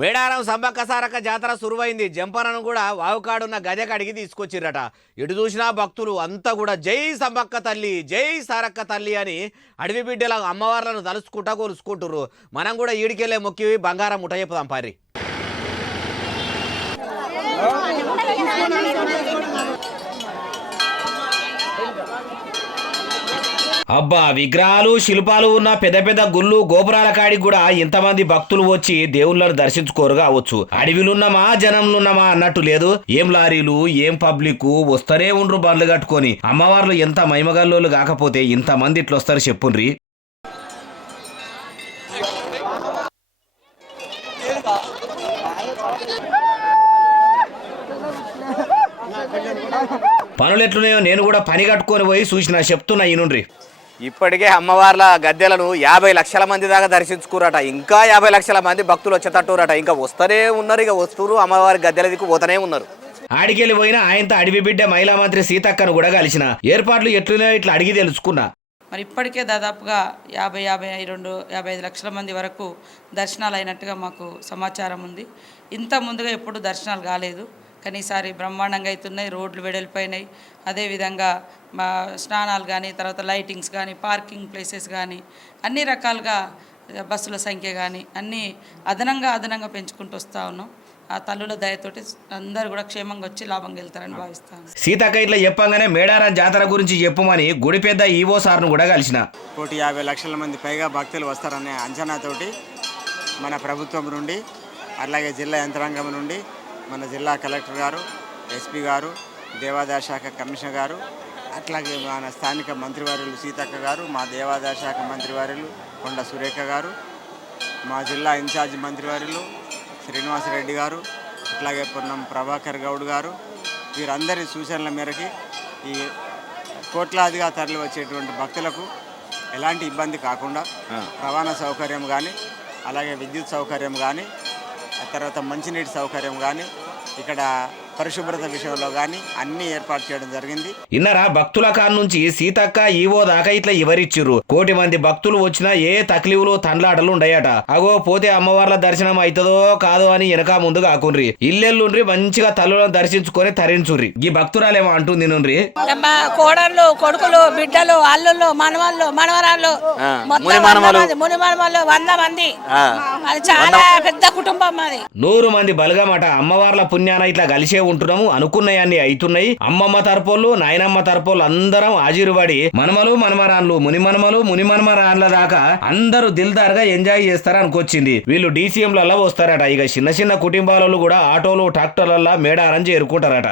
మేడారం సమ్మక్క సారక్క జాతర సురువైంది. జంపనను కూడా వావుకాడున్న గదెకాడికి తీసుకొచ్చిర్రట. ఎటు చూసినా భక్తులు అంతా కూడా జై సమ్మక్క తల్లి, జై సారక్క తల్లి అని అడవి బిడ్డల అమ్మవార్లను తలుసుకుంటా కొలుసుకుంటుర్రు. మనం కూడా ఈడికెళ్ళే మొక్కి బంగారం ముఠ చెప్పుదాం పారి. అబ్బా, విగ్రహాలు శిల్పాలు ఉన్న పెద్ద పెద్ద గుళ్ళు గోపురాల కాడికి కూడా ఇంతమంది భక్తులు వచ్చి దేవుళ్ళను దర్శించుకోరు కావచ్చు. అడవిలున్నమా జనంలున్నమా అన్నట్టు లేదు. ఏం లారీలు, ఏం పబ్లిక్ వస్తూనే ఉండ్రు బండ్లు కట్టుకొని. అమ్మవార్లు ఎంత మైమగల్లోలు కాకపోతే ఇంతమంది ఇట్లా వస్తారు చెప్పుండ్రి. పనులు ఎట్లున్నాయో నేను కూడా పని కట్టుకొని పోయి చూసిన, చెప్తున్నా ఈనుండ్రి. ఇప్పటికే అమ్మవార్ల గద్దెలను 50 లక్షల మంది దాకా దర్శించుకురట. ఇంకా 50 లక్షల మంది భక్తులు వచ్చేటట్టురట. ఇంకా వస్తూనే ఉన్నారు. ఇక వస్తున్నారు, అమ్మవారి గద్దెల దిక్కు పోతూనే ఉన్నారు. ఆడికెళ్ళి పోయినా ఆయనతో అడవి బిడ్డ మహిళా మంత్రి సీతక్కను కూడా కలిసిన. ఏర్పాట్లు ఎట్లున్నాయో ఇట్లా అడిగి తెలుసుకున్నా. మరి ఇప్పటికే దాదాపుగా 55 లక్షల మంది వరకు దర్శనాలు అయినట్టుగా మాకు సమాచారం ఉంది. ఇంత ముందుగా ఎప్పుడు దర్శనాలు కాలేదు, కానీ ఈసారి బ్రహ్మాండంగా అవుతున్నాయి. రోడ్లు వెడల్పోయినాయి. అదేవిధంగా మా స్నానాలు కానీ, తర్వాత లైటింగ్స్ కానీ, పార్కింగ్ ప్లేసెస్ కానీ, అన్ని రకాలుగా బస్సుల సంఖ్య కానీ అన్నీ అదనంగా పెంచుకుంటూ వస్తూ ఉన్నాం. ఆ తల్లుల దయతోటి అందరూ కూడా క్షేమంగా వచ్చి లాభంగా వెళ్తారని భావిస్తాను. సీతక్క ఇట్లా చెప్పంగానే మేడారం జాతర గురించి చెప్పమని గుడి పెద్ద ఈవో సార్ను కూడా కలిసిన. 150 లక్షల మంది పైగా భక్తులు వస్తారనే అంచనాతోటి మన ప్రభుత్వం నుండి, అలాగే జిల్లా యంత్రాంగం నుండి మన జిల్లా కలెక్టర్ గారు, ఎస్పీ గారు, దేవాదాయ శాఖ కమిషనర్ గారు, అట్లాగే మన స్థానిక మంత్రివర్యులు సీతక్క గారు, మా దేవాదాయ శాఖ మంత్రివర్యులు కొండ సురేఖ గారు, మా జిల్లా ఇన్ఛార్జి మంత్రివర్యులు శ్రీనివాసరెడ్డి గారు, అట్లాగే పొన్నం ప్రభాకర్ గౌడ్ గారు, వీరందరి సూచనల మేరకి ఈ కోట్లాదిగా తరలి వచ్చేటువంటి భక్తులకు ఎలాంటి ఇబ్బంది కాకుండా రవాణా సౌకర్యం కానీ, అలాగే విద్యుత్ సౌకర్యం కానీ, ఆ తర్వాత మంచినీటి సౌకర్యం కానీ, ఇక్కడ పరిశుభ్రత విషయంలో కానీ అన్ని ఏర్పాటు చేయడం జరిగింది. ఇన్నరా భక్తుల కాడ నుంచి సీతక్క ఈవో దాకా ఇట్లా వివరిచ్చిర్రు. 1 కోటి మంది భక్తులు వచ్చినా ఏ తక్లీవులు తండ్లాటలు ఉండయట. అగో పోతే అమ్మవార్ల దర్శనం అవుతుందో కాదో అని వెనక ముందు కాకుండ్రి. ఇల్లెల్లుండ్రి మంచిగా తల్లులను దర్శించుకొని తరించుర్రి. ఈ భక్తురాలేమో అంటుంది నుండ్రి. కోడళ్ళు, కొడుకులు, బిడ్డలు, అల్లుళ్ళు, మనవాళ్ళు, మనవరాళ్ళు, ముని మనవలు 100 మంది. అది చాలా పెద్ద కుటుంబం. అది 100 మంది బలగమట. అమ్మవార్ల పుణ్యాన ఇట్లా కలిసే ఉంటున్నాము. అనుకున్నాయన్ని అవుతున్నాయి. అమ్మమ్మ తరపోళ్ళు, నాయనమ్మ తరపోళ్ళు అందరం హాజరుపడి మనమలు మనమరాన్లు, ముని మనమరాన్ల దాకా అందరూ దిల్దార్గా ఎంజాయ్ చేస్తారు అనుకొచ్చింది. వీళ్ళు DCMలలో వస్తారట. ఇక చిన్న కుటుంబాలలో కూడా ఆటోలు, ట్రాక్టర్లలో మేడారం చేరుకుంటారట.